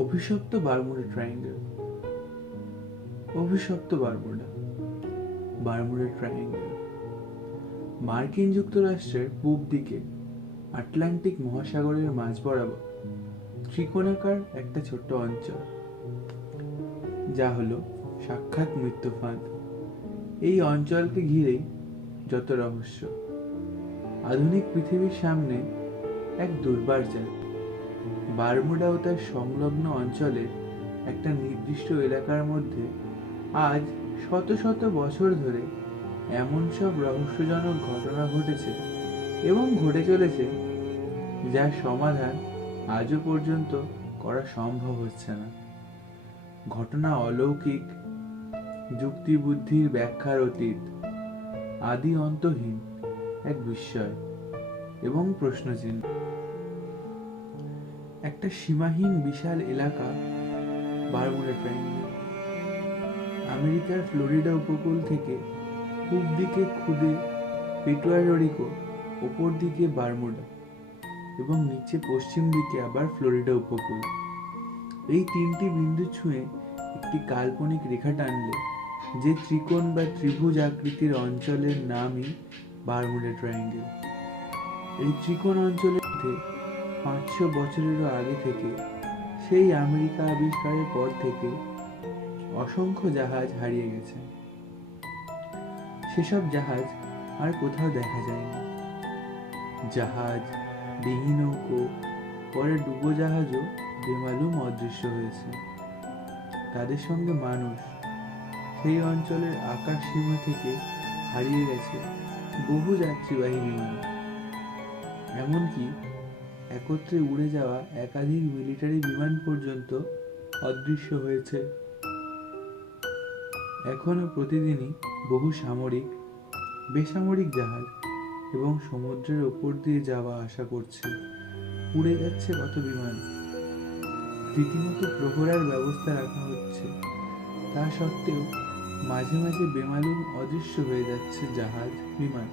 অভিশপ্ত Bermuda triangle. অভিশপ্ত Bermuda triangle মার্কিন যুক্তরাষ্ট্রের পূব দিকে আটলান্টিক মহাসাগরের মাঝ বরাবর ত্রিকোণাকার একটা ছোট্ট অঞ্চল, যা হলো সাক্ষাৎ মৃত্যুফাঁদ। এই অঞ্চলকে ঘিরেই যত রহস্য। আধুনিক পৃথিবীর সামনে এক দুর্বার জায়গা। বারমুডা ও তার সংলগ্ন অঞ্চলের একটা নির্দিষ্ট এলাকার মধ্যে আজ শত শত বছর ধরে এমন সব রহস্যজনক ঘটনা ঘটেছে এবং ঘটে চলেছে, যার সমাধান আজও পর্যন্ত করা সম্ভব হচ্ছে না। ঘটনা অলৌকিক, যুক্তি বুদ্ধির ব্যাখ্যার অতীত, আদি অন্তহীন এক বিস্ময় এবং প্রশ্নচিহ্ন। একটা সীমাহীন বিশাল এলাকা বারমুডা ট্রায়াঙ্গেল। আমেরিকার ফ্লোরিডা উপকূল থেকে পূব দিকে খুদে পুর্টো রিকো, ওপর দিকে বারমুডা এবং নিচে পশ্চিম দিকে আবার ফ্লোরিডা উপকূল। এই তিনটি বিন্দু ছুঁয়ে একটি কাল্পনিক রেখা টানলে যে ত্রিকোণ বা ত্রিভুজ আকৃতির অঞ্চলের নামই বারমুডা ট্রায়াঙ্গেল। এই ত্রিকোণ অঞ্চলের মধ্যে 500 বছরেরও আগে থেকে, সেই আমেরিকা আবিষ্কারের পর থেকে অসংখ্য জাহাজ হারিয়ে গেছে। সেসব জাহাজ আর কোথাও দেখা যায়নি। জাহাজ, ডিঙি নৌকো, পরে ডুবোজাহাজও বেমালুম অদৃশ্য হয়েছে। তাদের সঙ্গে মানুষ। সেই অঞ্চলের আকাশ সীমা থেকে হারিয়ে গেছে বহু যাত্রীবাহী বিমান। এমনকি একত্রে উড়ে যাওয়া একাধিক মিলিটারি বিমান পর্যন্ত অদৃশ্য হয়েছে। এখনো প্রতিদিনই বহু সামরিক, বেসামরিক জাহাজ এবং সমুদ্রের ওপর দিয়ে যাওয়া আসা করছে। উড়ে যাচ্ছে কত বিমান। রীতিমতো প্রহরার ব্যবস্থা রাখা হচ্ছে। তা সত্ত্বেও মাঝে মাঝে বেমালুম অদৃশ্য হয়ে যাচ্ছে জাহাজ, বিমান।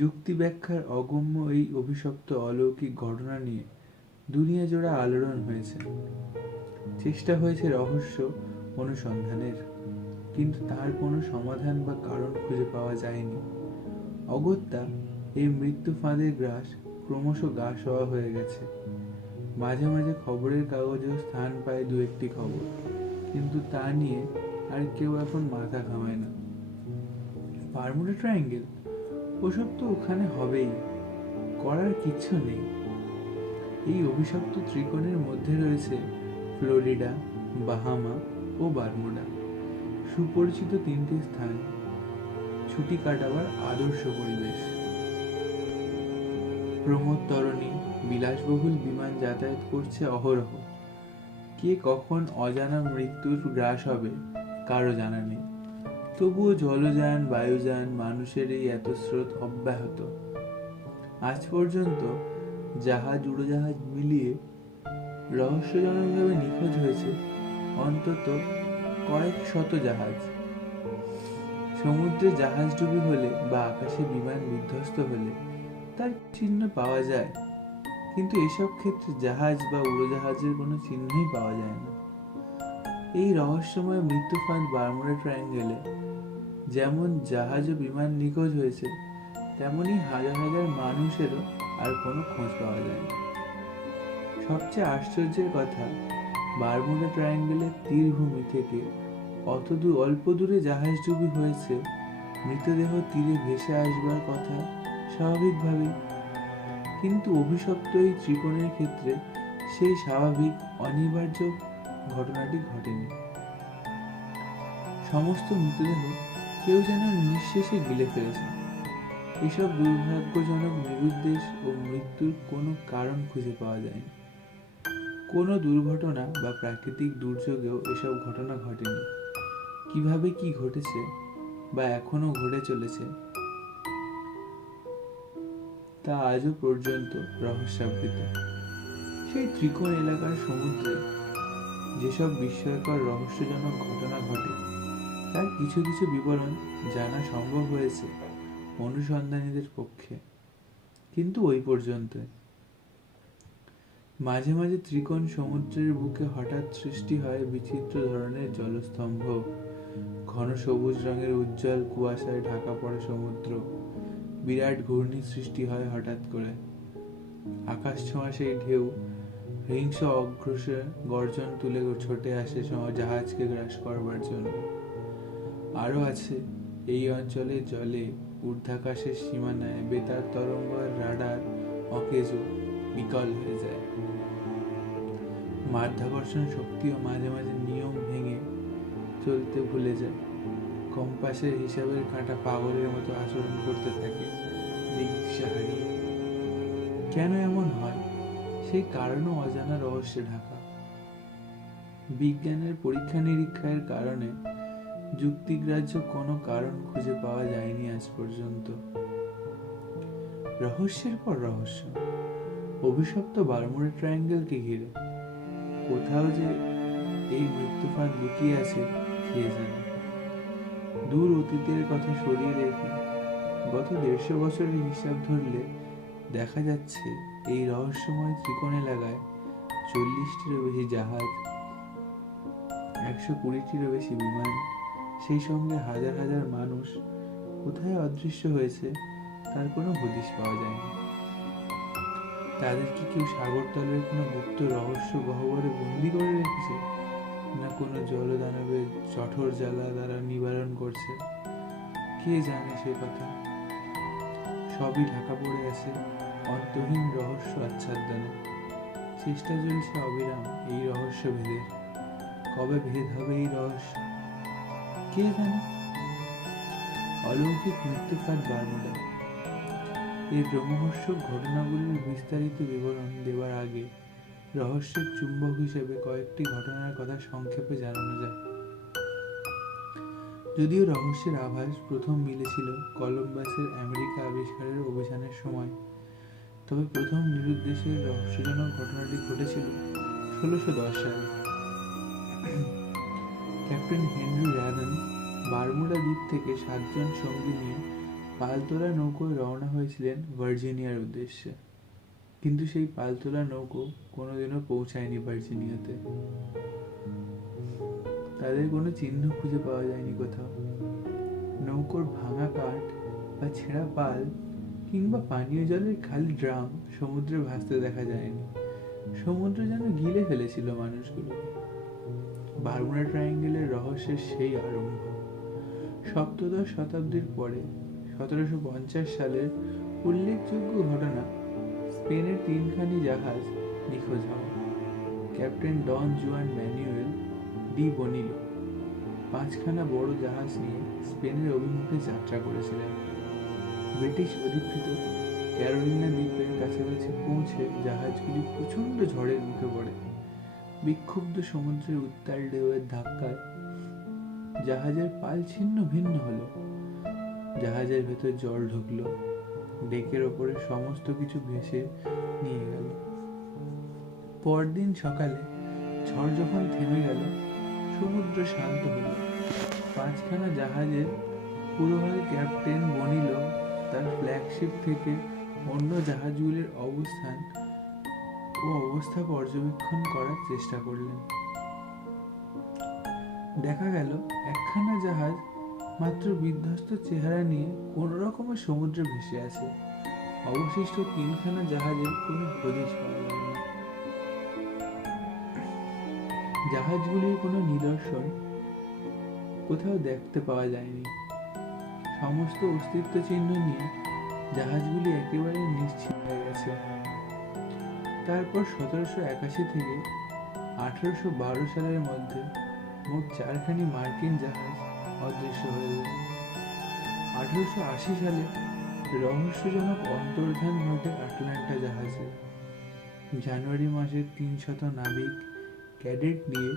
যুক্তি ব্যাখ্যার অগম্য এই অভিশপ্ত অলৌকিক ঘটনা নিয়ে দুনিয়া জোড়া আলোড়ন হয়েছে। চেষ্টা হয়েছে রহস্য অনুসন্ধানের, কিন্তু তার কোনো সমাধান বা কারণ খুঁজে পাওয়া যায়নি। অগত্যা এই মৃত্যু ফাঁদের গ্রাস ক্রমশ গা সওয়া হয়ে গেছে। মাঝে মাঝে খবরের কাগজেও স্থান পায় দু একটি খবর, কিন্তু তা নিয়ে আর কেউ এখন মাথা ঘামায় না। বারমুডা ট্রায়াঙ্গেল, ওসব তো ওখানে হবেই, করার কিচ্ছু নেই। এই অভিশপ্ত ত্রিকোণের মধ্যে রয়েছে ফ্লোরিডা, বাহামা ও বারমুডা, সুপরিচিত তিনটি স্থান, ছুটি কাটাবার আদর্শ পরিবেশ। প্রমোদ তরণী, বিলাসবহুল বিমান যাতায়াত করছে অহরহ। কে কখন অজানা মৃত্যুর গ্রাস হবে কারো জানা নেই। তবুও জলযান, বায়ুযান, মানুষের এই এত স্রোত অব্যাহত। আজ পর্যন্ত জাহাজ, উড়োজাহাজ মিলিয়ে রহস্যজনকভাবে নিখোঁজ হয়েছে অন্তত কয়েক শত জাহাজ। সমুদ্রে জাহাজ ডুবি হলে বা আকাশে বিমান বিধ্বস্ত হলে তার চিহ্ন পাওয়া যায়, কিন্তু এসব ক্ষেত্রে জাহাজ বা উড়োজাহাজের কোনো চিহ্নই পাওয়া যায় না। এই রহস্যময় মৃত্যুফাঁদ বারমুডা ট্রায়াঙ্গেলে যেমন জাহাজ ও বিমান নিখোঁজ হয়েছে, তেমনি হাজার হাজার মানুষেরও আর কোনো খোঁজ পাওয়া যায়নি। সবচেয়ে আশ্চর্যের কথা, বারমুডা ট্রায়াঙ্গেলের তীরভূমি থেকে অল্প দূরে জাহাজ ডুবি হয়েছে, মৃতদেহ তীরে ভেসে আসবার কথা স্বাভাবিকভাবেই। কিন্তু অভিশপ্ত এই ত্রিকোণের ক্ষেত্রে সেই স্বাভাবিক, অনিবার্য ঘটনাটি ঘটেনি। সমস্ত মৃতদেহ কেউ যেন নিঃশেষে গিলে ফেলেছে। এসব দুর্ভাগ্যজনক নিরুদ্দেশ ও মৃত্যুর কোনো কারণ খুঁজে পাওয়া যায়নি। কোনো দুর্ঘটনা বা প্রাকৃতিক দুর্যোগেও এসব ঘটনা ঘটেনি। কিভাবে কি ঘটেছে বা এখনো ঘটে চলেছে, তা আজও পর্যন্ত রহস্যাবৃত। সেই ত্রিকোণ এলাকার সমুদ্রে যেসব বিস্ময়কর রহস্যজনক ঘটনা ঘটে, তার কিছু কিছু বিবরণ জানা সম্ভব হয়েছে অনুসন্ধানীদের পক্ষে, কিন্তু ওই পর্যন্ত। মাঝে মাঝে ত্রিকোণ সমুদ্রের বুকে হঠাৎ সৃষ্টি হয় বিচিত্র ধরনের জলস্তম্ভ। ঘন সবুজ রঙের উজ্জ্বল কুয়াশায় ঢাকা পড়ে সমুদ্র। বিরাট ঘূর্ণি সৃষ্টি হয় হঠাৎ করে। আকাশ ছোঁয়া সেই ঢেউ হিংস্র অঘোষে গর্জন তুলে ছুটে আসে জাহাজকে গ্রাস করবার জন্য। আরো আছে এই অঞ্চলের জলে ঊর্ধ্বাকাশের সীমানায় বেতার তরঙ্গ আর রাডার অকেজো বিকল হয়ে যায়। মাধ্যাকর্ষণ শক্তিও মাঝে মাঝে নিয়ম ভেঙে চলতে ভুলে যায়। কম্পাসের হিসাবের কাঁটা পাগলের মতো আচরণ করতে থাকে দিশা হারিয়ে। কেন এমন হয় সেই কারণও অজানা রহস্যে ঢাকা। বিজ্ঞানের পরীক্ষা নিরীক্ষার কারণে যুক্তিগ্রাহ্য কোনো কারণ খুঁজে পাওয়া যায়নি আজ পর্যন্ত। রহস্যের পর রহস্য, অভিশপ্ত বারমুডা ট্রায়াঙ্গেলকে ঘিরে কোথাও যে এই মৃত্যুফাঁদ লুকিয়ে আছে কে জানে। দূর অতীতের কথা সরিয়ে রেখে গত 150 বছরের হিসাব ধরলে দেখা যাচ্ছে এই রহস্যময় ত্রিকোণ এলাকায় 40টিরও বেশি জাহাজ, 120টিরও বেশি বিমান, সেই সঙ্গে হাজার হাজার মানুষ কোথায় অদৃশ্য হয়েছে তার কোনো হদিশ পাওয়া যায়নি। তাদের কি কেউ সাগরতলের কোনো গুপ্ত রহস্য গহ্বরে বন্দি করে রেখেছে, না কোনো জলদানবের জঠর জ্বালা দ্বারা নিবারণ করছে, কে জানে সে কথা। সবই ঢাকা পড়ে আছে অন্তহীন রহস্য আচ্ছাদনে। চেষ্টা চলছে অবিরাম এই রহস্য ভেদের। কবে ভেদ হবে এই রহস্য কে জানে। অলৌকিক মৃত্যুফাঁদ বারমুডা, এই রোমহর্ষক ঘটনাগুলির বিস্তারিত বিবরণ দেবার আগে রহস্যের চুম্বক হিসেবে কয়েকটি ঘটনার কথা সংক্ষেপে জানানো যায়। যদিও রহস্যের আভাস প্রথম মিলেছিল কলম্বাসের আমেরিকা আবিষ্কারের অভিযানের সময়, তবে প্রথম নিরুদ্দেশের রহস্যজনক ঘটনাটি ঘটেছিল 1610 সালে। ক্যাপ্টেন হেনরি র্যাভেন্স বারমুডা দ্বীপ থেকে 7 জন সঙ্গী নিয়ে পালতোলা নৌকোয় রওনা হয়েছিলেন ভার্জিনিয়ার উদ্দেশ্যে। কিন্তু সেই পালতোলা নৌকো কোনোদিনও পৌঁছায়নি ভার্জিনিয়াতে। তাদের কোনো চিহ্ন খুঁজে পাওয়া যায়নি কোথাও। নৌকোর ভাঙা কাঠ বা ছেঁড়া পাল কিংবা পানীয় জলের খালি ড্রাম সমুদ্রে ভাসতে দেখা যায়নি। সমুদ্র যেন গিলে ফেলেছিল মানুষগুলোকে। বারমুডা ট্রায়াঙ্গেলের রহস্যের সেই আরম্ভ। সপ্তদশ শতাব্দীর পরে 1750 সালের উল্লেখযোগ্য ঘটনা স্পেনের 3খানি জাহাজ নিখোঁজ হওয়া। ক্যাপ্টেন ডন জুয়ান ম্যানুয়েল ডি বনিলো 5খানা বড় জাহাজ নিয়ে স্পেনের অভিমুখে যাত্রা করেছিলেন। ব্রিটিশ অধিকৃত ক্যারোলিনা দ্বীপের কাছাকাছি পৌঁছে জাহাজগুলি প্রচন্ড ঝড়ের মুখে পড়ে। বিক্ষুব্ধ সমুদ্রের উত্তাল ঢেউয়ের ধাক্কায় জাহাজের পাল ছিন্ন ভিন্ন হলো। জাহাজের ভেতর জল ঢুকলো, ডেকের ওপরে সমস্ত কিছু ভেসে নিয়ে গেল। পরদিন সকালে ঝড় যখন থেমে গেল, সমুদ্র শান্ত হলো। 5খানা জাহাজের পুরোহাল ক্যাপ্টেন বনিলো তার ফ্ল্যাগশিপ থেকে অন্য জাহাজগুলির অবস্থান ও অবস্থা পর্যবেক্ষণ করার চেষ্টা করলেন। দেখা গেল 1খানা জাহাজ মাত্র বিধ্বস্ত চেহারা নিয়ে কোন রকমে সমুদ্রে ভেসে আছে। অবশিষ্ট 3খানা জাহাজের কোনো হদিশ পাওয়া যায়নি। জাহাজগুলির কোনো নিদর্শন কোথাও দেখতে পাওয়া যায়নি। সমস্ত অস্তিত্ব চিহ্ন নিয়ে জাহাজগুলি একেবারে নিশ্চিত হয়ে গেছে। তারপর 1781 থেকে 1812 সালের মধ্যে মোট 4খানি মার্কিন জাহাজ অদৃশ্য হয়ে যায়। 1880 সালে রহস্যজনক অন্তর্ধান ঘটে আটলান্টা জাহাজে। জানুয়ারি মাসে 300 নাবিক ক্যাডেট নিয়ে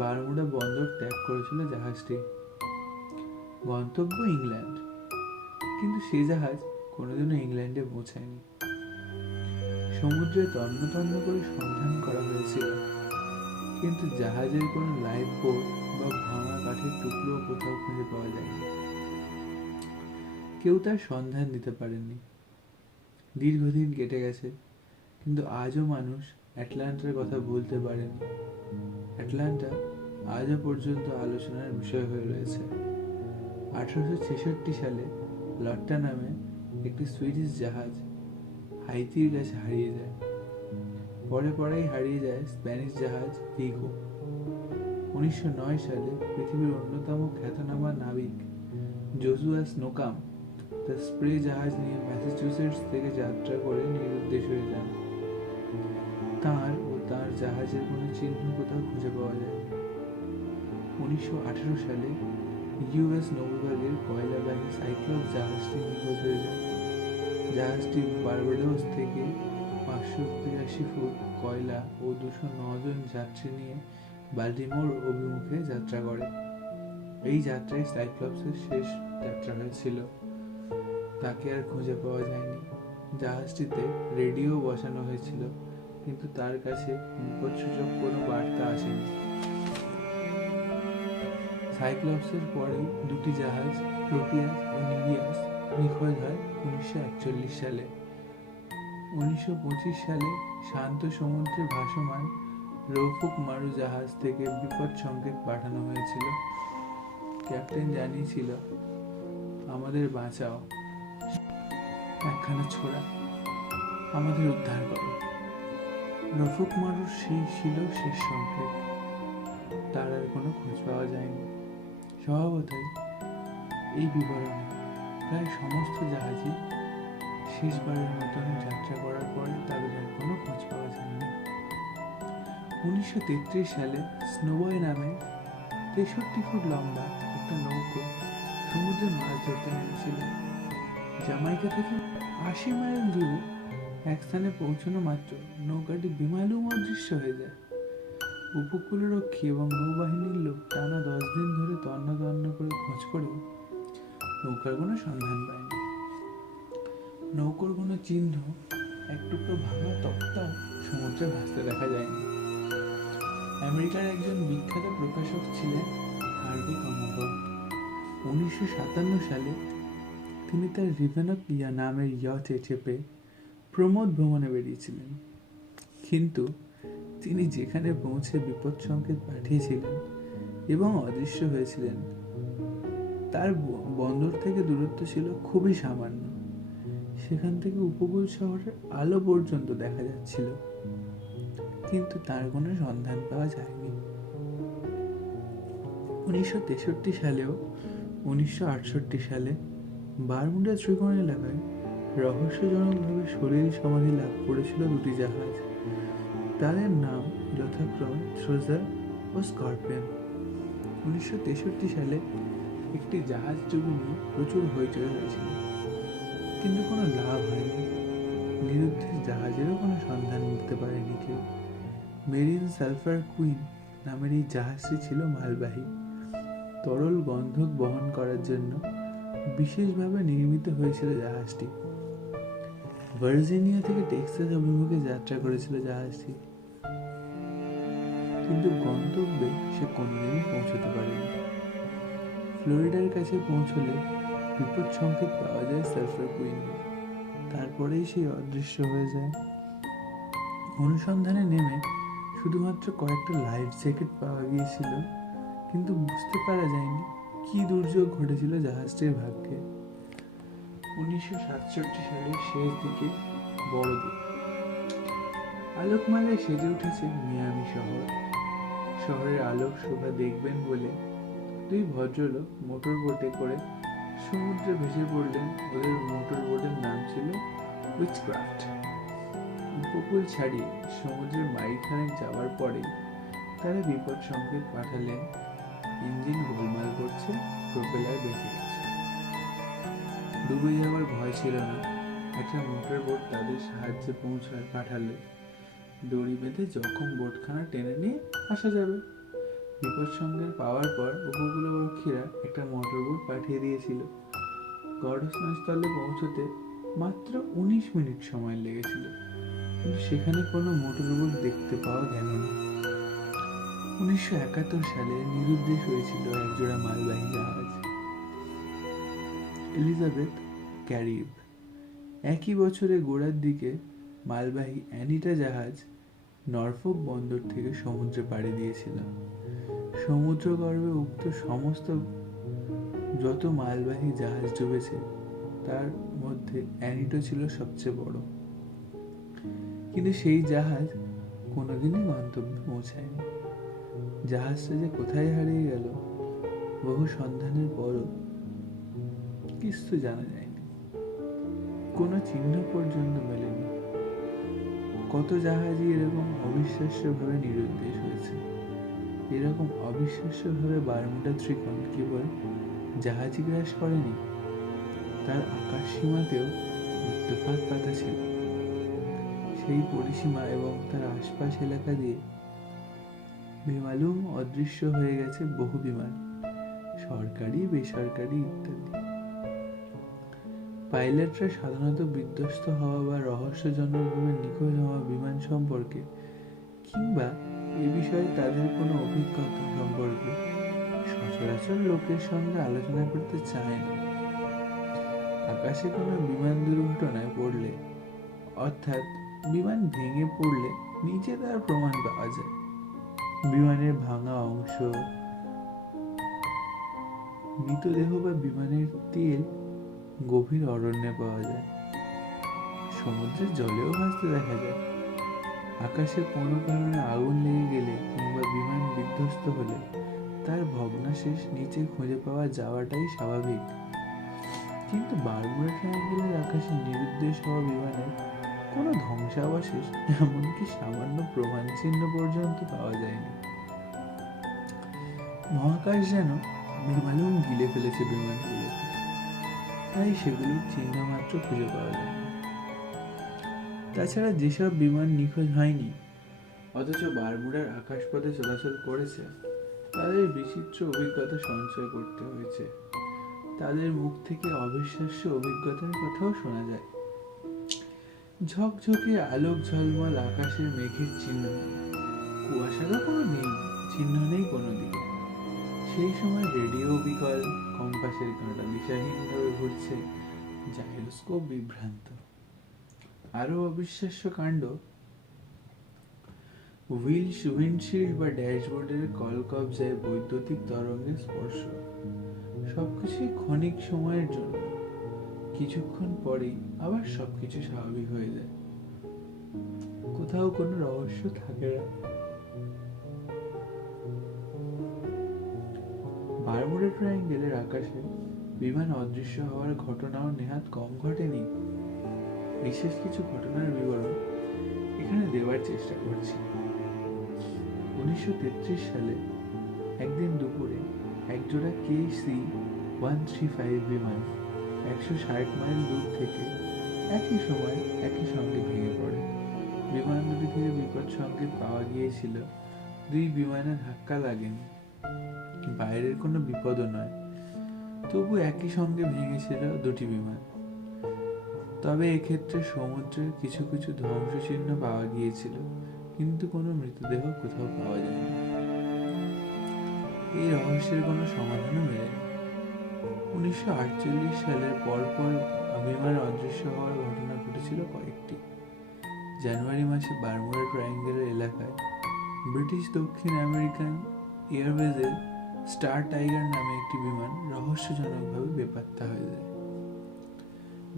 বারমুডা বন্দর ত্যাগ করেছিল জাহাজটি। গন্তব্য ইংল্যান্ড, কিন্তু সে জাহাজ কোনোদিনও ইংল্যান্ডে পৌঁছায়নি। সমুদ্রে তন্ন তন্ন করে সন্ধান করা হয়েছিল, কিন্তু জাহাজের কোনো লাইফ বোট বা ভাঙা কাঠের টুকরো কোথাও খুঁজে পাওয়া যায়নি। কেউ তার সন্ধান দিতে পারেনি। দীর্ঘদিন কেটে গেছে, কিন্তু আজও মানুষ অ্যাটলান্টার কথা বলতে পারেনি। অ্যাটলান্টা আজও পর্যন্ত আলোচনার বিষয় হয়ে রয়েছে। 1866 সালে লট্টা নামে একটি সুইডিশ জাহাজ হাইতির কাছে হারিয়ে যায়। পরেই হারিয়ে যায় স্প্যানিশ জাহাজ ভিগো। 1909 সালে পৃথিবীর অন্যতম খ্যাতনামা নাবিক জোসুয়াস নোকাম তার স্প্রে জাহাজ নিয়ে ম্যাসাচুসেটস থেকে যাত্রা করে নিরুদ্দেশ হয়ে যান। তার ও তার জাহাজের কোনো চিহ্ন কোথাও খুঁজে পাওয়া যায়। 1918 সালে ইউএস নৌবিভাগের কয়লাবাহী সাইক্লপস জাহাজটি নিখোঁজ হয়ে যায়। জাহাজটি বার্বাডোস থেকে 582 ফুট কয়লা ও 209 জন যাত্রী নিয়ে বাল্টিমোর অভিমুখে যাত্রা করে। এই যাত্রায় সাইক্লপসের শেষ যাত্রা হয়েছিল। তাকে আর খুঁজে পাওয়া যায়নি। জাহাজটিতে রেডিও বসানো হয়েছিল, কিন্তু তার কাছে বিপদসূচক কোনো বার্তা আসেনি। সাইক্লপসের পরেই দুটি জাহাজ প্রোটিয়াস ও নিরিয়াস নিখোঁজ হয় 1941 সালে। 1925 সালে শান্ত সমুদ্রে ভাসমান রৌফুক মারু জাহাজ থেকে বিপদ সংকেত পাঠানো হয়েছিল। ক্যাপ্টেন জানিয়েছিল, আমাদের বাঁচাও, একখানা ছোড়া, আমাদের উদ্ধার করো। রৌফুক মারুর সেই ছিল শেষ সংকেত। তার আর কোনো খোঁজ পাওয়া যায়নি। স্বভাবতই এই বিবরণে প্রায় সমস্ত জাহাজই শেষবারের মতন যাত্রা করার পরে তাদের আর কোনো খোঁজ পাওয়া যায়নি। 1933 সালে স্নোবয় নামে 63 ফুট লম্বা একটা নৌকো সমুদ্রে মাছ ধরতে নেমেছিল। জামাইকা থেকে 80 মাইল দূরে এক স্থানে পৌঁছানো মাত্র নৌকাটি বেমালুম অদৃশ্য হয়ে যায়। উপকূলরক্ষী এবং নৌবাহিনীর লোক টানা 10 দিন ধরে তন্ন তন্ন করে খোঁজ করেও নৌকার কোনো সন্ধান পায়নি। নৌকোর কোনো চিহ্ন, এক টুকরো ভাঙা তক্তাও সমুদ্রে ভাসতে দেখা যায়নি। আমেরিকার একজন বিখ্যাত প্রকাশক ছিলেন হার্ভি কমোডর। 1957 সালে তিনি তার রিভেনক নামের ইয়টে চেপে প্রমোদ ভ্রমণে বেরিয়েছিলেন। কিন্তু তিনি যেখানে পৌঁছে বিপদ সংকেত পাঠিয়েছিলেন এবং অদৃশ্য হয়েছিলেন, তার বন্দর থেকে দূরত্ব ছিল খুবই সামান্য। সেখান থেকে উপকূল শহরের আলো পর্যন্ত দেখা যাচ্ছিল, কিন্তু তার কোনো সন্ধান পাওয়া যায়নি। 1963 সালেও 1968 সালে বারমুডা ত্রিকোণ এলাকায় রহস্যজনকভাবে সলিল সমাধি লাভ করেছিল দুটি জাহাজ। তাদের নাম যথাক্রমে থ্রোজার ও স্করপিয়ন। 1963 সালে একটি জাহাজ ডুবি নিয়ে প্রচুর হইচই হয়েছিল, কিন্তু কোনো লাভ হয়নি। নিরুদ্দেশ জাহাজেরও কোনো সন্ধান মিলতে পারেনি কেউ। মেরিন সালফার কুইন নামের এই জাহাজটি ছিল মালবাহী। তরল গন্ধক বহন করার জন্য বিশেষভাবে নির্মিত হয়েছিল জাহাজটি। ভার্জিনিয়া থেকে টেক্সাস অভিমুখে যাত্রা করেছিল জাহাজটি, কিন্তু গন্তব্যে সে কোনদিনই পৌঁছতে পারেনি। ফ্লোরিডার কাছে পৌঁছলে বিপদ সংকেত পাওয়া যায় সালফার কুইনের। তারপরেই সে অদৃশ্য হয়ে যায়। অনুসন্ধানে নেমে শুধুমাত্র কয়েকটা লাইফ জ্যাকেট পাওয়া গিয়েছিল, কিন্তু বুঝতে পারা যায়নি কি দুর্যোগ ঘটেছিল জাহাজটির ভাগ্যে। 1967 সালের শেষ দিকে বড়দিন আলোকমালায় সেজে উঠেছে মিয়ামি শহর। শহরের আলোক শোভা দেখবেন বলে দুই ভদ্রলোক মোটর বোটে করে সমুদ্রে ভেসে পড়লেন। ওদের মোটর বোটের নাম ছিল উইচক্রাফট। উপকূল ছাড়িয়ে সমুদ্রের মাইলখানেক যাওয়ার পরে তারা বিপদ সংকেত পাঠালেন, ইঞ্জিন গোলমাল করছে, প্রোপেলার বেঁকে গেছে। ডুবে যাওয়ার ভয় ছিল না। একটা মোটর বোট তাদের সাহায্যে পাঠালে দড়ি বেঁধে জখম বোটখানা টেনে নিয়ে আসা যাবে। বিপদ সংকেত পাওয়ার পর উপকূলরক্ষীরা একটা মোটর বোট পাঠিয়ে দিয়েছিল। ঘটনাস্থলে পৌঁছতে মাত্র 19 মিনিট সময় লেগেছিল, কিন্তু সেখানে কোনো মোটর বোট দেখতে পাওয়া গেল না। 1971 সালে নিরুদ্দেশ হয়েছিল একজোড়া মালবাহী জাহাজ, এলিজাবেথ ক্যারিব। একই বছরে গোড়ার দিকে মালবাহী অ্যানিটা জাহাজ নরফোক বন্দর থেকে সমুদ্রে পাড়ি দিয়েছিল। সমুদ্রগর্ভে উক্ত সমস্ত যত মালবাহী জাহাজ ডুবেছে তার মধ্যে অ্যানিটো ছিল সবচেয়ে বড়। কিন্তু সেই জাহাজ কোনোদিনই গন্তব্যে পৌঁছায়নি। জাহাজটা যে কোথায় হারিয়ে গেল বহু সন্ধানের পরও কিছু জানা যায়নি, কোনো চিহ্ন পর্যন্ত মেলেনি। কত জাহাজই এরকম অবিশ্বাস্যভাবে নিরুদ্দেশ হয়েছে। এরকম অবিশ্বাস্যভাবে বারমুডা ত্রিকোণ কেবল জাহাজই গ্রাস করেনি, তার আকাশ সীমাতেও মৃত্যুফাত পাতা ছিল। সেই পরিসীমা এবং তার আশপাশ এলাকা দিয়ে বেমালুম অদৃশ্য হয়ে গেছে বহু বিমান, সরকারি বেসরকারি ইত্যাদি। পাইলটরা সাধারণত বিধ্বস্ত হওয়া বা রহস্যজনকভাবে নিখোঁজ হওয়া বিমান সম্পর্কে কিংবা এ বিষয়ে তাদের কোনো অভিজ্ঞতা সম্পর্কে সচরাচর লোকের সঙ্গে আলোচনা করতে চায় না। আকাশে কোনো বিমান দুর্ঘটনায় পড়লে, অর্থাৎ বিমান ভেঙে পড়লে নিচে তার প্রমাণ পাওয়া যায়। বিমানের ভাঙা অংশ, মৃতদেহ বা বিমানের তেল গভীর অরণ্যে পাওয়া যায়। সমুদ্রের জলেও ভাসতে দেখা যায়। আকাশে কোনো কারণে আগুন লেগে গেলে কিংবা বিমান বিধ্বস্ত হলে তার ভগ্নাশেষ নিচে খুঁজে পাওয়া যাওয়াটাই স্বাভাবিক। কিন্তু বারমুডা ট্রায়াঙ্গেলের আকাশে নিরুদ্দেশ হওয়া বিমানের কোনো ধ্বংসাবশেষ, এমনকি সামান্য প্রমাণ চিহ্ন পর্যন্ত পাওয়া যায়নি। মহাকাশ যেন বেমালুম গিলে ফেলেছে বিমানগুলোকে, তাই সেগুলোর চিহ্ন মাত্র খুঁজে পাওয়া যায়নি। তাছাড়া যেসব বিমান নিখোঁজ হয়নি অথচ বারমুডার আকাশপথে চলাচল করেছে, তাদের বিচিত্র অভিজ্ঞতা সঞ্চয় করতে হয়েছে। তাদের মুখ থেকে অবিশ্বাস্য অভিজ্ঞতার কথাও শোনা যায়। ঝকঝকে আলোক ঝলমল আকাশের মেঘের চিহ্ন, কুয়াশারও কোনো চিহ্ন নেই কোনো দিকে। সেই সময় রেডিও বিকল, কম্পাসের কাঁটা দিশাহীনভাবে ঘুরছে, জাইরোস্কোপ বিভ্রান্ত। আরো অবিশ্বাস্য কাণ্ড, উইন্ডশিল্ড বা ড্যাশবোর্ডের কলকবজায় বৈদ্যুতিক তরঙ্গের স্পর্শ। সবকিছুই ক্ষণিক সময়ের জন্য, কিছুক্ষণ পরেই আবার সবকিছু স্বাভাবিক হয়ে যায়। কোথাও কোনো রহস্য থাকে না। বারমুডা ট্রায়াঙ্গেলের আকাশে বিমান অদৃশ্য হওয়ার ঘটনাও নেহাত কম ঘটেনি। বিশেষ কিছু ঘটনার বিবরণ এখানে দেওয়ার চেষ্টা করছি। 1933 সালে একদিন দুপুরে একজোড়া KC-135 বিমান 160 মাইল দূর থেকে একই সময় একই সঙ্গে ভেঙে পড়ে। বিমান দুটি থেকে বিপদ সংকেত পাওয়া গিয়েছিল। দুই বিমানে ধাক্কা লাগেনি, বাইরের কোনো বিপদও নয়, তবু একই সঙ্গে ভেঙেছিল দুটি বিমান। তবে এক্ষেত্রে সমুদ্রের কিছু কিছু ধ্বংসচিহ্ন পাওয়া গিয়েছিল, কিন্তু কোনো মৃতদেহ কোথাও পাওয়া যায়নি। এই রহস্যের কোনো সমাধানও মেলেনি। 1948 সালের পরপর বিমান অদৃশ্য হওয়ার ঘটনা ঘটেছিল কয়েকটি। জানুয়ারি মাসে বারমুডা ট্রায়াঙ্গেলের এলাকায় ব্রিটিশ দক্ষিণ আমেরিকান এয়ারওয়েজের স্টার টাইগার নামে একটি বিমান রহস্যজনকভাবে বেপাত্তা হয়ে যায়।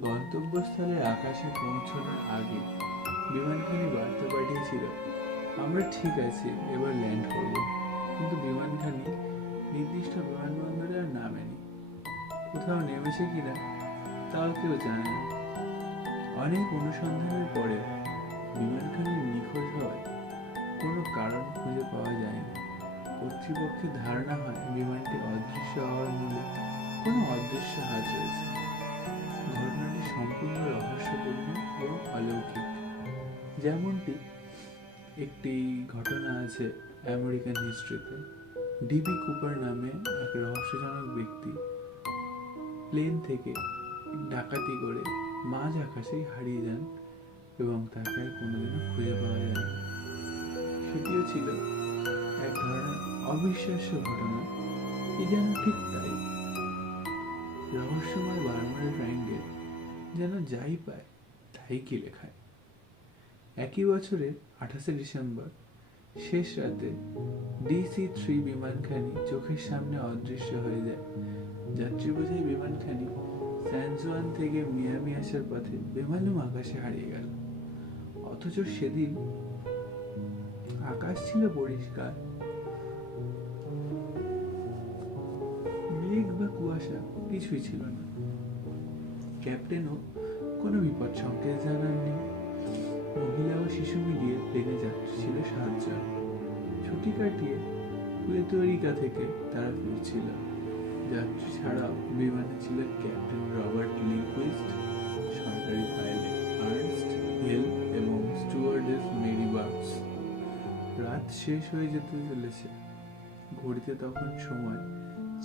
গন্তব্যস্থলে আকাশে পৌঁছানোর আগে বিমানখানি বার্তা পাঠিয়েছিল, আমরা ঠিক আছি, এবার ল্যান্ড করব। কিন্তু বিমানখানি নির্দিষ্ট বিমানবন্দরে আর নামেনি। কোথাও নেমেছে কিনা তাও কেউ জানে না। অনেক অনুসন্ধানের পরে বিমানখানি নিখোঁজ হওয়ায় কোনো কারণ খুঁজে পাওয়া যায়নি। কর্তৃপক্ষের ধারণা হয় বিমানটি অদৃশ্য হওয়ার মূলে কোনো অদৃশ্য হাত রয়েছে। ঘটনাটি সম্পূর্ণ রহস্যপূর্ণ এবং অলৌকিক। যেমনটি একটি ঘটনা আছে আমেরিকান হিস্ট্রিতে। ডিবি কুপার নামে এক রহস্যজনক ব্যক্তি প্লেন থেকে ডাকাতি করে মাঝ আকাশেই হারিয়ে যান এবং তাকে আর কোনোদিনও খুঁজে পাওয়া যায় না। সেটিও ছিল এক ধরনের অবিশ্বাস্য ঘটনা। এ যেন ঠিক তাই। রহস্যময় বারমুডা ট্রায়াঙ্গেল যেন যাই পায় তাই কি লেখায়। একই বছরের 28 ডিসেম্বর শেষ রাতে DC-3 বিমানখানি চোখের সামনে অদৃশ্য হয়ে যায়। যাত্রী বোঝাই বিমানখানি স্যান জুয়ান থেকে মিয়ামি আসার পথে বেমালুম আকাশে হারিয়ে গেল। অথচ সেদিন আকাশ ছিল পরিষ্কার, মেঘ বা কুয়াশা কিছুই ছিল না। ক্যাপ্টেনও কোনো বিপদ সংকেত জানাননি। মহিলা ও শিশু মিলিয়ে প্লেনে যাত্রী ছিল 7 জন। ছুটি কাটিয়ে পুয়ের্তো রিকা থেকে তারা ফিরছিল। যাত্রী ছাড়াও বিমানে ছিল ক্যাপ্টেন রবার্ট লিনকুইস্ট, সরকারি পাইলট আর্নস্ট হেল এবং স্টুয়ার্ডেস মেরি বার্কস। রাত শেষ হয়ে যেতে চলেছে। ঘড়িতে তখন সময়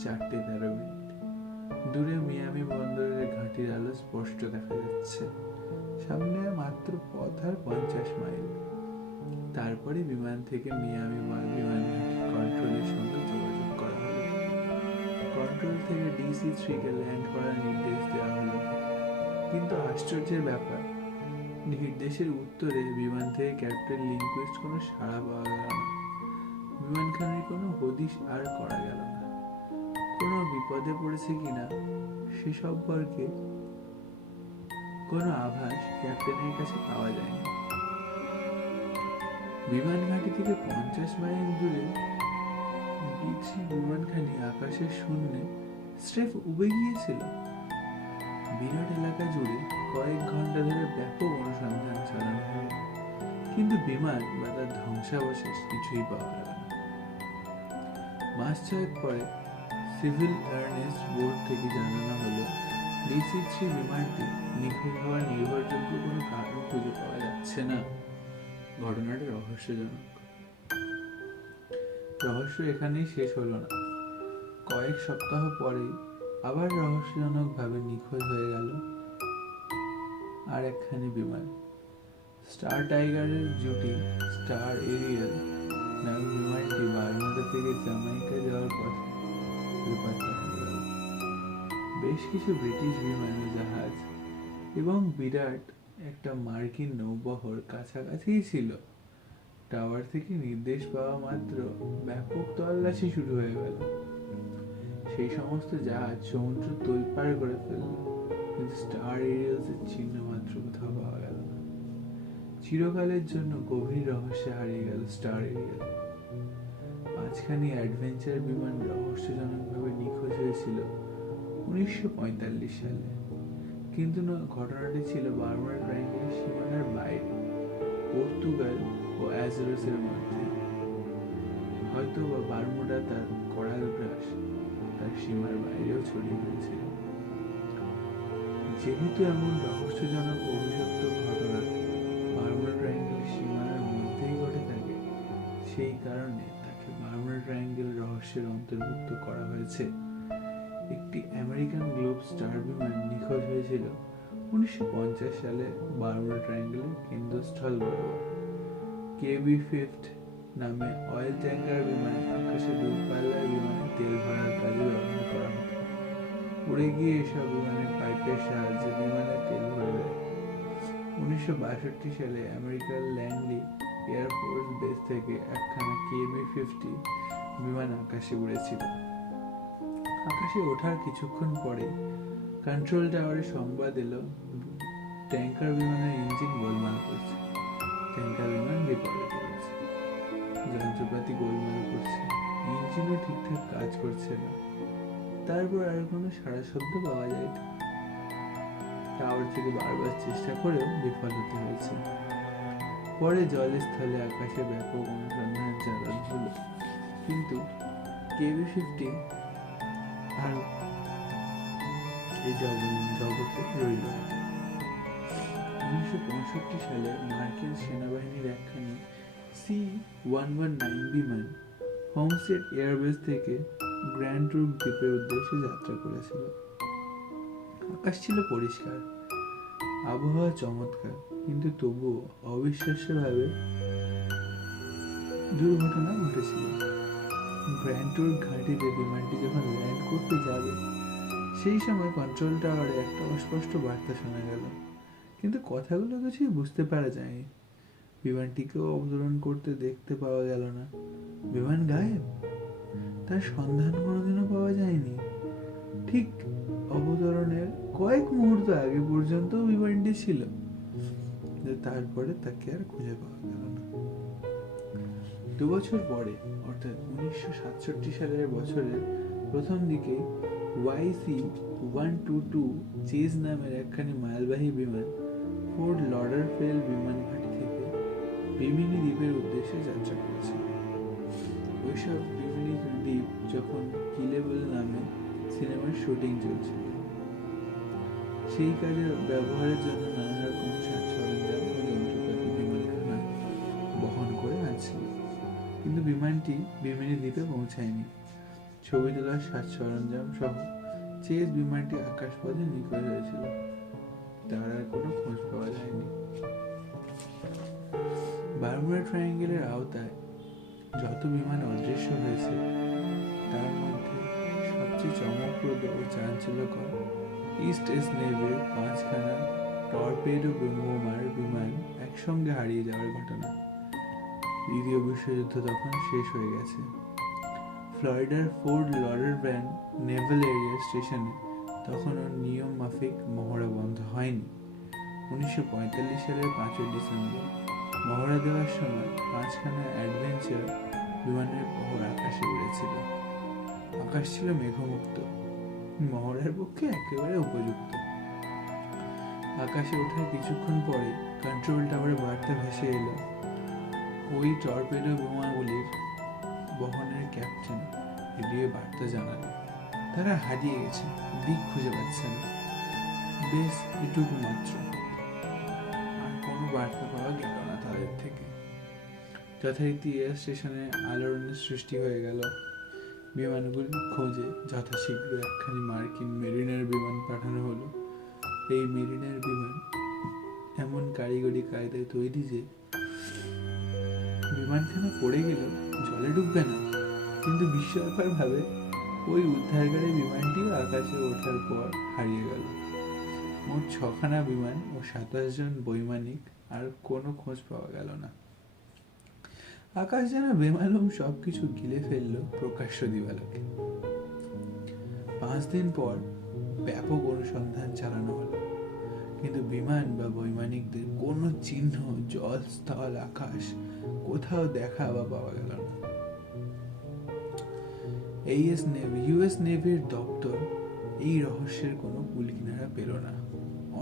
4:13। দূরে মিয়ামি বন্দরের ঘাঁটির আলো স্পষ্ট দেখা যাচ্ছে। সামনে মাত্র পথ আর 50 মাইল। তারপরে বিমান থেকে মিয়ামি বিমান কন্ট্রোলের সঙ্গে যোগাযোগ করা হলো। কন্ট্রোল থেকে DC-3 কে ল্যান্ড করার নির্দেশ দেওয়া হলো। কিন্তু আশ্চর্যের ব্যাপার, নির্দেশের উত্তরে বিমান থেকে ক্যাপ্টেন লিনকুইস্ট কোনো সাড়া পাওয়া গেল না। বিমানখানির কোনো হদিশ আর করা গেল না। কোনো বিপদে পড়েছে কিনা সে সম্পর্কে কোনো আভাস ক্যাপ্টেনের কাছে পাওয়া যায়নি। বিমান ঘাঁটি থেকে 50 মাইল দূরে DC বিমানখানি আকাশের শূন্যে স্রেফ উবে গিয়েছিল। বিরাট এলাকা জুড়ে কয়েক ঘন্টা ধরে ব্যাপক অনুসন্ধান চালানো হলো, কিন্তু বিমান বা তার ধ্বংসাবশেষ কিছুই পাওয়া গেল না। মাস 6 পরে সিভিল এয়ারনেস বোর্ড থেকে জানানো হলো DC-3 বিমানটি নিখোঁজ হওয়ার নির্ভরযোগ্য কোনো কারণ খুঁজে পাওয়া যাচ্ছে না। ঘটনাটা রহস্যজনক। রহস্য এখানেই শেষ হলো না। কয়েক সপ্তাহ পরেই আবার রহস্যজনকভাবে নিখোঁজ হয়ে গেল আর একখানি বিমান। স্টার টাইগারের জুটি স্টার এরিয়াল নামে বিমানটি বারমুডা থেকে জামাইকা যাওয়ার পথে বেপত্তা হয়ে গেল। বেশ কিছু ব্রিটিশ বিমান ও জাহাজ এবং বিরাট একটা মার্কিন নৌবহর কাছাকাছিই ছিল। টাওয়ার থেকে নির্দেশ পাওয়া মাত্র ব্যাপক তল্লাশি শুরু হয়ে গেল। সেই সমস্ত জাহাজ সমুদ্র তোলপাড় করে ফেলল, কিন্তু স্টার এরিয়ালসের চিহ্ন মাত্র কোথাও পাওয়া গেল না। চিরকালের জন্য গভীর রহস্যে হারিয়ে গেল স্টার এরিয়াল। 5খানি অ্যাডভেঞ্চার বিমান রহস্যজনকভাবে নিখোঁজ হয়েছিল 1945 সালে, কিন্তু ঘটনাটি ছিল বারমুডা ট্রায়াঙ্গেলের সীমানার বাইরে, পর্তুগাল ও অ্যাজোরেসের মধ্যে। হয়তো বা বারমুডা তার করাল গ্রাস তার সীমার বাইরেও ছড়িয়ে গিয়েছিল। যেহেতু এমন রহস্যজনক অভিশপ্ত ঘটনা বারমুডা ট্রায়াঙ্গেলের সীমানার মধ্যেই ঘটে থাকে, সেই কারণে তাকে বারমুডা ট্রায়াঙ্গেল রহস্যের অন্তর্ভুক্ত করা হয়েছে। একটি আমেরিকান গ্লোব স্টার বিমান নিখোঁজ হয়েছিল 1950 সালে বারমুডা ট্রায়াঙ্গেলের কেন্দ্রস্থল বরাবর। KB-5 নামে অয়েল ট্যাঙ্কার বিমান আকাশে দূরপাল্লার বিমানে তেল ভরার কাজে ব্যবহার করা হতো। উড়ে গিয়ে এসব বিমানের পাইপের সাহায্যে বিমানে তেল ভরে দেয়। 1962 সালে আমেরিকার ল্যান্ডলি এয়ারফোর্স বেস থেকে একখানা KB-50 বিমান আকাশে উড়েছিল। আকাশে ওঠার কিছুক্ষণ পরে কন্ট্রোল টাওয়ারে সংবাদ এলো ট্যাঙ্কার বিমানের ইঞ্জিন গোলমাল করছে। ট্যাঙ্কার বিমান বিপদে পড়েছে, যন্ত্রপাতি গোলমাল করছে, ইঞ্জিনও ঠিকঠাক কাজ করছে না। তারপর আর কোনো সাড়া শব্দ পাওয়া যায়নি। টাওয়ার থেকে বারবার চেষ্টা করেও বিফল হতে হয়েছে। পরে জলস্থলে আকাশে ব্যাপক অনুসন্ধান চালানো হলো, কিন্তু KB-50 আর এই জগতে রইল না। 1965 সালে মার্কিন সেনাবাহিনীর একখানি C-119 বিমান হোমস্টেড এয়ারবেস থেকে গ্র্যান্ড ট্রুপ দ্বীপের উদ্দেশ্যে যাত্রা করেছিল। আকাশ ছিল পরিষ্কার, আবহাওয়া চমৎকার, কিন্তু তবুও অবিশ্বাস্যভাবে দুর্ঘটনা ঘটেছিল। গ্র্যান্ড ট্রুপ ঘাঁটিতে বিমানটি যখন ল্যান্ড করতে যাবে, সেই সময় কন্ট্রোল টাওয়ারে একটা অস্পষ্ট বার্তা শোনা গেল, কিন্তু কথাগুলো কিছুই বুঝতে পারা যায়নি। বিমানটিকেও অবতরণ করতে দেখতে পাওয়া গেল না। বিমান গায়েব, তার সন্ধান কোনোদিনও পাওয়া যায়নি। ঠিক অবতরণের কয়েক মুহূর্ত আগে পর্যন্ত বিমানটি ছিল, তারপরে তাকে আর খুঁজে পাওয়া গেল না। 2 বছর পরে, অর্থাৎ 1967 সালের বছরের প্রথম দিকে YC-122 চেজ নামের একখানি মালবাহী বিমান ফোর্ট লডারফেল বিমান ঘাঁটি থেকে বিমিনি দ্বীপের উদ্দেশ্যে যাত্রা করেছিল। ওইসব বিমিনি দ্বীপ যখন কিলেবল নামে সিনেমার শুটিং চলছিল, সেই কাজে ব্যবহারের জন্য নানা রকম সাজ সরঞ্জাম ও যন্ত্রপাতি বিমানখানা বহন করে আনছিল, কিন্তু বিমানটি বিমিনি দ্বীপে পৌঁছায়নি। ছবি তোলার সাজ সরঞ্জাম সহ চেজ বিমানটি আকাশপথে নিখোঁজ হয়েছিল, তার আর কোনো খোঁজ পাওয়া যায়নি। বারমুডা ট্রায়াঙ্গেলের আওতায় যত বিমান অদৃশ্য হয়েছে, তার মধ্যে সবচেয়ে চমকপ্রদ ও চাঞ্চল্যকর ইস্ট এস নেভির 5খানা টর্পেডো বোমার বিমান একসঙ্গে হারিয়ে যাওয়ার ঘটনা। দ্বিতীয় বিশ্বযুদ্ধ তখন শেষ হয়ে গেছে। ফ্লোরিডার ফোর্ট লডারভ্যান নেভাল এরিয়া স্টেশনে তখনও নিয়ম মাফিক মহড়া বন্ধ হয়নি। 1945 সালের 5 ডিসেম্বর মহড়া দেওয়ার সময় 5খানা অ্যাডভেঞ্চার বিমানের পহর আকাশে উড়েছিল। আকাশ ছিল মেঘমুক্ত, মহড়ার পক্ষে একেবারে উপযুক্ত। আকাশে ওঠার কিছুক্ষণ পরে কন্ট্রোল টাওয়ারে বার্তা ভেসে এলো, ওই টর্পেডো বোমাগুলির বহনের ক্যাপ্টেন রেডিও বার্তা জানালো তারা হারিয়ে গেছে, দিক খুঁজে পাচ্ছে না। বেশ এটুকু মাত্র, আর কোনো বার্তা পাওয়া গেল না তাদের থেকে। যথারীতি এয়ার স্টেশনে আলোড়নের সৃষ্টি হয়ে গেল। বিমানগুলির খোঁজে যথাশীঘ্র একখানি মার্কিন মেরিনার বিমান পাঠানো হলো। এই মেরিনার বিমান এমন কারিগরি কায়দায় তৈরি যে বিমানখানা পড়ে গেল জলে ডুববে না, কিন্তু বিস্ময়কর ভাবে ওই উদ্ধারকারী বিমানটিও আকাশে ওঠার পর হারিয়ে গেল। মোট 6খানা বিমান ও 27 জন বৈমানিক, আর কোনো খোঁজ পাওয়া গেল না। আকাশ যেন বেমালুম সবকিছু গিলে ফেলল প্রকাশ্য দিবালোকে। 5 দিন পর ব্যাপক অনুসন্ধান চালানো হলো, কিন্তু বিমান বা বৈমানিকদের কোনো চিহ্ন জল, স্থল, আকাশ কোথাও দেখা বা পাওয়া গেল না। ইউএস নেভির দপ্তর এই রহস্যের কোনো কুল কিনারা পেল না।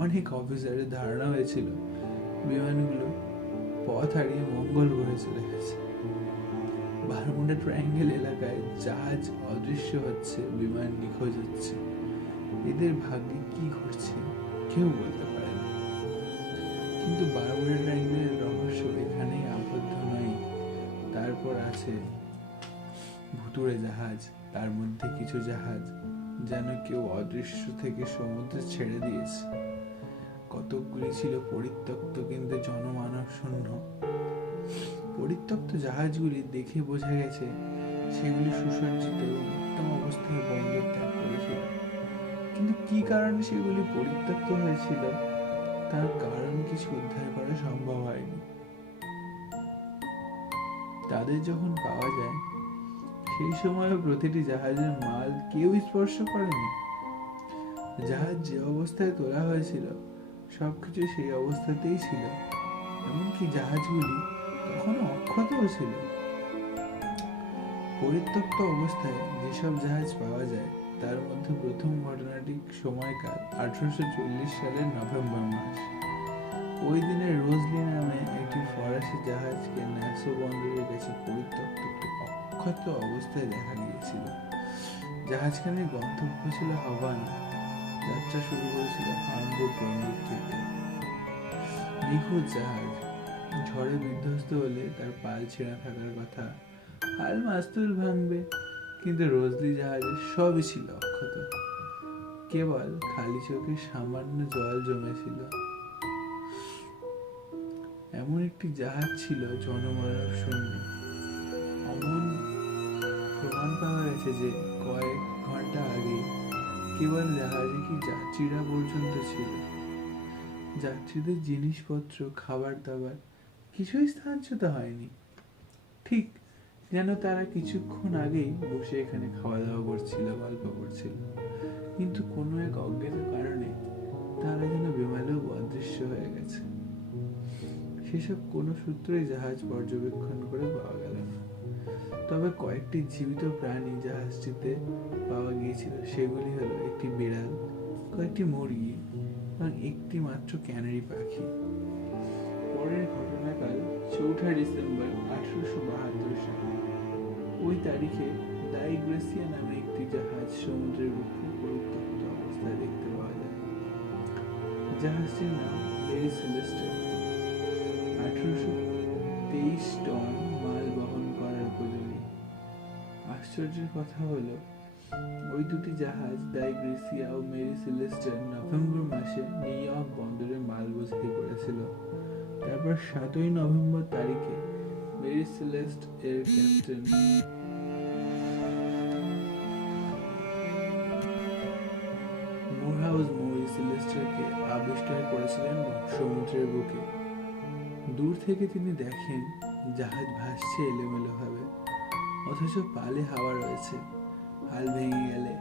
অনেক অফিসারের ধারণা হয়েছিল বিমানগুলো পথ হারিয়ে মঙ্গল গ্রহে চলে গেছে। বারমুডা ট্রায়াঙ্গেল এলাকায় জাহাজ অদৃশ্য হচ্ছে, বিমান নিখোঁজ হচ্ছে, এদের ভাগ্যে কি ঘটছে কেউ বলতে পারে না। কিন্তু বারমুডা ট্রায়াঙ্গেলের রহস্য এখানেই আবদ্ধ নয়। তারপর আছে ভুতুড়ে জাহাজ, তার মধ্যে কিছু জাহাজ যেন কেউ অদৃশ্য থেকে সমুদ্রে ছেড়ে দিয়েছে। কতকগুলি ছিল পরিত্যক্ত, কিন্তু জনমানব শূন্য। পরিত্যক্ত জাহাজগুলি দেখে বোঝা গেছে সেগুলি সুসজ্জিত এবং উত্তম অবস্থায় বন্দর ত্যাগ করেছিল, কিন্তু কি কারণে সেগুলি পরিত্যক্ত হয়েছিল তার কারণ কিছু উদ্ধার করা সম্ভব হয়নি। তাদের যখন পাওয়া যায়, সেই সময় প্রতিটি জাহাজের মাল কেউ স্পর্শ করেনি। জাহাজ যে অবস্থায় তোলা হয়েছিল সবকিছু সেই অবস্থাতেই ছিল, এমনকি জাহাজগুলি তখনও অক্ষতও ছিল। পরিত্যক্ত অবস্থায় যেসব জাহাজ পাওয়া যায়, তার মধ্যে প্রথম ঘটনাটি সময়কাল 1840 সালের নভেম্বর মাস। ওই দিনে রোজলি নামে একটি ফরাসি জাহাজকে ন্যাসো বন্দরের কাছে পরিত্যক্ত অক্ষত অবস্থায় দেখা গিয়েছিল। জাহাজখানির গন্তব্য ছিল হাভানা, যাত্রা শুরু করেছিল হামবুর্গ বন্দর থেকে। নিখোঁজ জাহাজ ঝড়ে বিধ্বস্ত হলে তার পাল ছেঁড়া থাকার কথা, হাল মাস্তুল ভাঙবে, কিন্তু রোজলি জাহাজের সবই ছিল অক্ষত, কেবল খালি চোখে সামান্য জল জমেছিল। এমন একটি জাহাজ ছিল জনমানব শূন্য। এমন প্রমাণ পাওয়া গেছে যে কয়েক ঘন্টা আগে কেবল জাহাজে কি যাত্রীরা পর্যন্ত ছিল। যাত্রীদের জিনিসপত্র, খাবার দাবার কিছুই স্থানচ্যুত হয়নি। ঠিক যেন তারা কিছুক্ষণ আগেই বসে এখানে খাওয়া দাওয়া করছিল, গল্প করছিল, কিন্তু কোনো এক অজ্ঞাত কারণে তারা যেন বেমালুম অদৃশ্য হয়ে গেছে। সেসব কোনো সূত্রেই জাহাজ পর্যবেক্ষণ করে পাওয়া গেল না। তবে কয়েকটি জীবিত প্রাণী জাহাজটিতে পাওয়া গিয়েছিল। সেগুলি হলো একটি বিড়াল, কয়েকটি মুরগি এবং একটি মাত্র ক্যানারি পাখি। পরের ঘটনাকাল 4 ডিসেম্বর 1872 সাল। ওই তারিখে ডাইগ্রেসিয়া নামে একটি জাহাজ সমুদ্রের বুকে পরিত্যক্ত অবস্থায় দেখতে পাওয়া যায়। জাহাজটির নাম মেরি সেলেস্টিয়াল। 1823 টন মাল বহন করার উপযোগী। আশ্চর্যের কথা হলো, ওই দুটি জাহাজ ডাইগ্রেসিয়া ও মেরি সেলেস্টিয়াল নভেম্বর মাসে নিউ ইয়র্ক বন্দরে মাল বোঝাই করেছিল। তারপর 7 নভেম্বর তারিখে মেরি সেলেস্ট এর ক্যাপ্টেন মুরহাউস মেরি সেলেস্টকে আবিষ্কার করেছিলেন সমুদ্রের বুকে। দূর থেকে তিনি দেখেন জাহাজ ভাসছে এলোমেলো ভাবে, অথচ পালে হাওয়া রয়েছে। হাল ভেঙে গেলে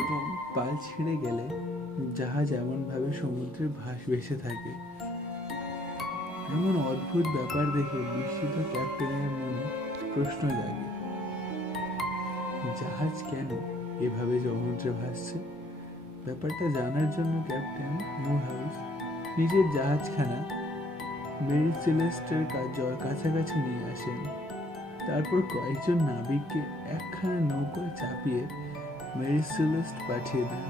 এবং পাল ছিঁড়ে গেলে জাহাজ এমন ভাবে সমুদ্রের ভাস ভেসে থাকে। এমন অদ্ভুত ব্যাপার দেখে বিস্মিত ক্যাপ্টেনের মনে প্রশ্ন জাগে, জাহাজ কেন এভাবে সমুদ্রে ভাসছে? ব্যাপারটা জানার জন্য ক্যাপ্টেন মুরহাউস নিজের জাহাজখানা মেরি সেলেস্টের কাছাকাছি নিয়ে আসেন। তারপর কয়েকজন নাবিককে একখানা নৌকোয় চাপিয়ে মেরি সেলেস্ট পাঠিয়ে দেন।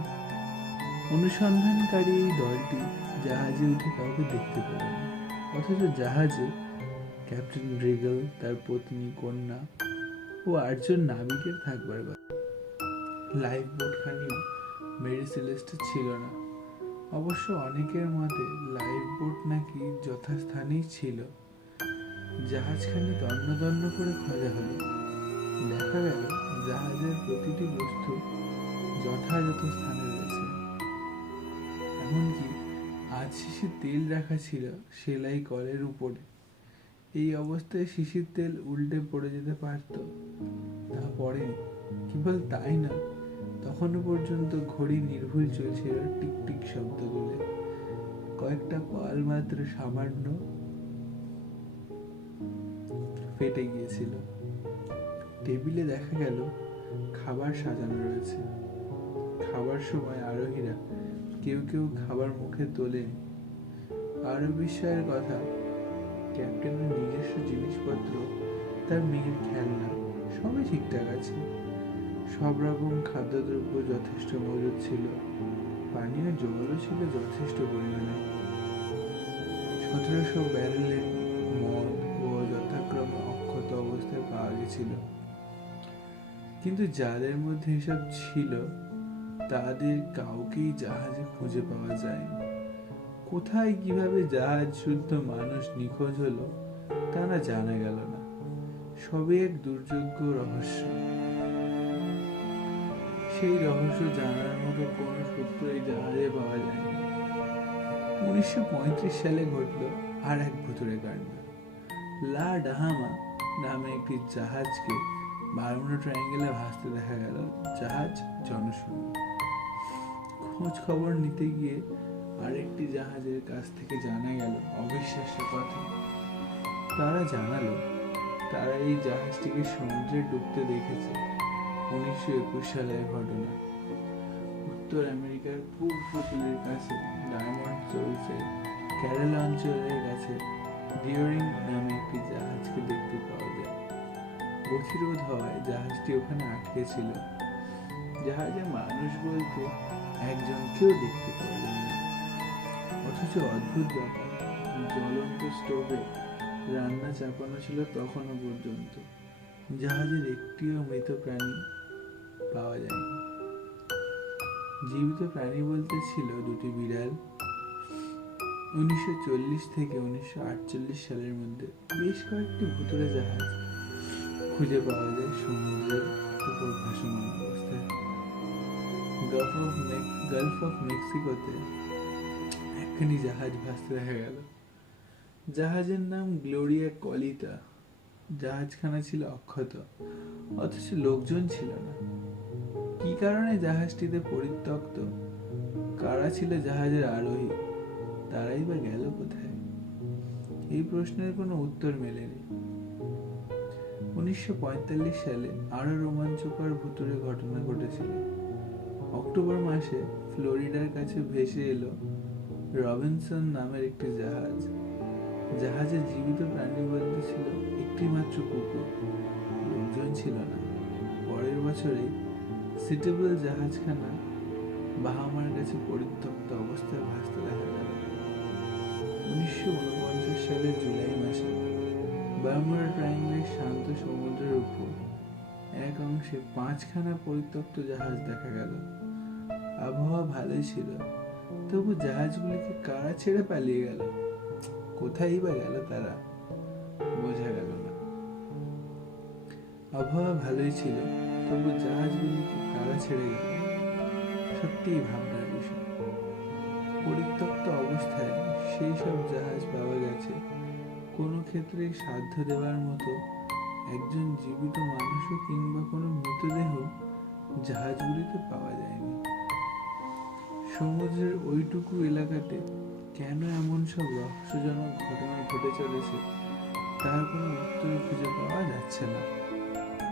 অনুসন্ধানকারী এই দলটি জাহাজে উঠে কাউকে দেখতে পেল না, অথচ জাহাজে ক্যাপ্টেন রিগেল, তার পত্নী, কন্যা ও 8 জন নাবিকের থাকবার কথা। লাইফ বোটখানিও মেরি সেলেস্টে ছিল না। অবশ্য অনেকের মতে লাইফ বোট নাকি যথাস্থানেই ছিল। জাহাজখানি তন্ন করে খোঁজা হলো। দেখা গেল জাহাজের প্রতিটি বস্তু যথাযথ স্থানে রয়েছে। এমনকি আজ শিশির তেল রাখা ছিল সেলাই কলের উপরে। এই অবস্থায় শিশির তেল উল্টে পড়ে যেতে পারত, তা পড়েনি। কেবল তাই না, তখনও পর্যন্ত ঘড়ি নির্ভুল চলছিল টিক টিক শব্দ তুলে। কয়েকটা পাল মাত্র সামান্য ফেটে গিয়েছিল। টেবিলে দেখা গেল খাবার সাজানো রয়েছে। খাবার সময় আরোহীরা কেউ কেউ খাবার মুখে তোলেন। আরো বিস্ময়ের কথা, ক্যাপ্টেনের নিজস্ব জিনিসপত্র, তার মেয়ের খেলনা সবই ঠিকঠাক আছে। সব রকম খাদ্যদ্রব্য যথেষ্ট মজুদ ছিল। পানীয় জলও ছিল যথেষ্ট পরিমাণে। 1700 ব্যারেলের মদ ও যথাক্রমে অক্ষত অবস্থায় পাওয়া গেছিল। কিন্তু যাদের মধ্যে এসব ছিল তাদের কাউকেই জাহাজে খুঁজে পাওয়া যায়নি। কোথায় কিভাবে জাহাজ শুদ্ধ মানুষ নিখোঁজ হলো তা না জানা গেল না। সবই এক দুর্যোগ্য রহস্য। সেই রহস্য জানার মতো কোন সূত্র এই জাহাজে পাওয়া যায়নি। 1935 সালে ঘটল আর এক ভুতুড়ে কাণ্ড। লা ডাহামা নামে একটি জাহাজকে বারমুডা ট্রায়াঙ্গেলে ভাসতে দেখা গেল। জাহাজ জনশূন্য। খোঁজ খবর নিতে গিয়ে আরেকটি জাহাজের কাছ থেকে জানা গেল অবিশ্বাস্য কথা। তারা জানালো তারা এই জাহাজটিকে সমুদ্রে ডুবতে দেখেছে। 1921 সালের ঘটনা। উত্তর আমেরিকার পূব উপকূলের কাছে ডায়মন্ড সোলসের ক্যারেল অঞ্চলের কাছে ডিওরিং নামে একটি জাহাজকে দেখতে পাওয়া যায়। গতিরোধ হওয়ায় জাহাজটি ওখানে আটকে ছিল। জাহাজে মানুষ বলতে একজনকেও দেখতে পাওয়া যায়নি। অথচ অদ্ভুত ব্যাপার, জ্বলন্ত স্টোভে রান্না চাপানো ছিল তখনও পর্যন্ত। জাহাজের একটিও মৃত প্রাণী পাওয়া যায়নি। জীবিত প্রাণী বলতে ছিল দুটি বিড়াল। 1940 থেকে 1948 সালের মধ্যে বেশ কয়েকটি ভুতুড়ে জাহাজ খুঁজে পাওয়া যায় সমুদ্রের উপর ভাসমান অবস্থায়। গালফ অফ মেক্সিকোতে একখানি জাহাজ ভাসতে দেখা গেল। জাহাজের নাম গ্লোরিয়া কলিতা। জাহাজখানা ছিল অক্ষত, অথচ লোকজন ছিল না। কি কারণে জাহাজটিতে পরিত্যক্ত? কারা ছিল জাহাজের আরোহী? তারাই বা গেল কোথায়? এই প্রশ্নের কোনো উত্তর মেলেনি। 1945 সালে আরো রোমাঞ্চকর ভুতুড়ে ঘটনা ঘটেছিল। অক্টোবর মাসে ফ্লোরিডার কাছে ভেসে এলো রবিনসন নামের একটি জাহাজ। জাহাজে জীবিত প্রাণী বলতে ছিল একটি মাত্র কুকুর। লোকজন ছিল না। পরের বছরেই সিটেবল জাহাজখানা বাহামার কাছে পরিত্যক্ত অবস্থায় ভাসতে দেখা গেল। 1949 সালের জুলাই মাসে বার্মুডা ট্রায়াঙ্গলের শান্ত সমুদ্রের উপর এক অংশে 5খানা পরিত্যক্ত জাহাজ দেখা গেল। আবহাওয়া ভালোই ছিল, তবু জাহাজগুলিকে কারা ছেড়ে পালিয়ে গেল? কোথায় বা গেল তারা? বোঝা গেল না। আবহাওয়া ভালোই ছিল, তবু জাহাজগুলিকে কারা ছেড়ে গেল? সত্যিই ভাবনার বিষয়। পরিত্যক্ত অবস্থায় সেই সব জাহাজ পাওয়া গেছে, কোনো ক্ষেত্রে সাধ্য দেওয়ার মতো একজন জীবিত মানুষও কিংবা কোনো মৃতদেহ জাহাজগুলিতে পাওয়া যায়নি। সমুদ্রের ওইটুকু এলাকাতে কেন এমন সব রহস্যজনক ঘটনা ঘটে চলেছে তার কোনো উত্তর খুঁজে পাওয়া যাচ্ছে না।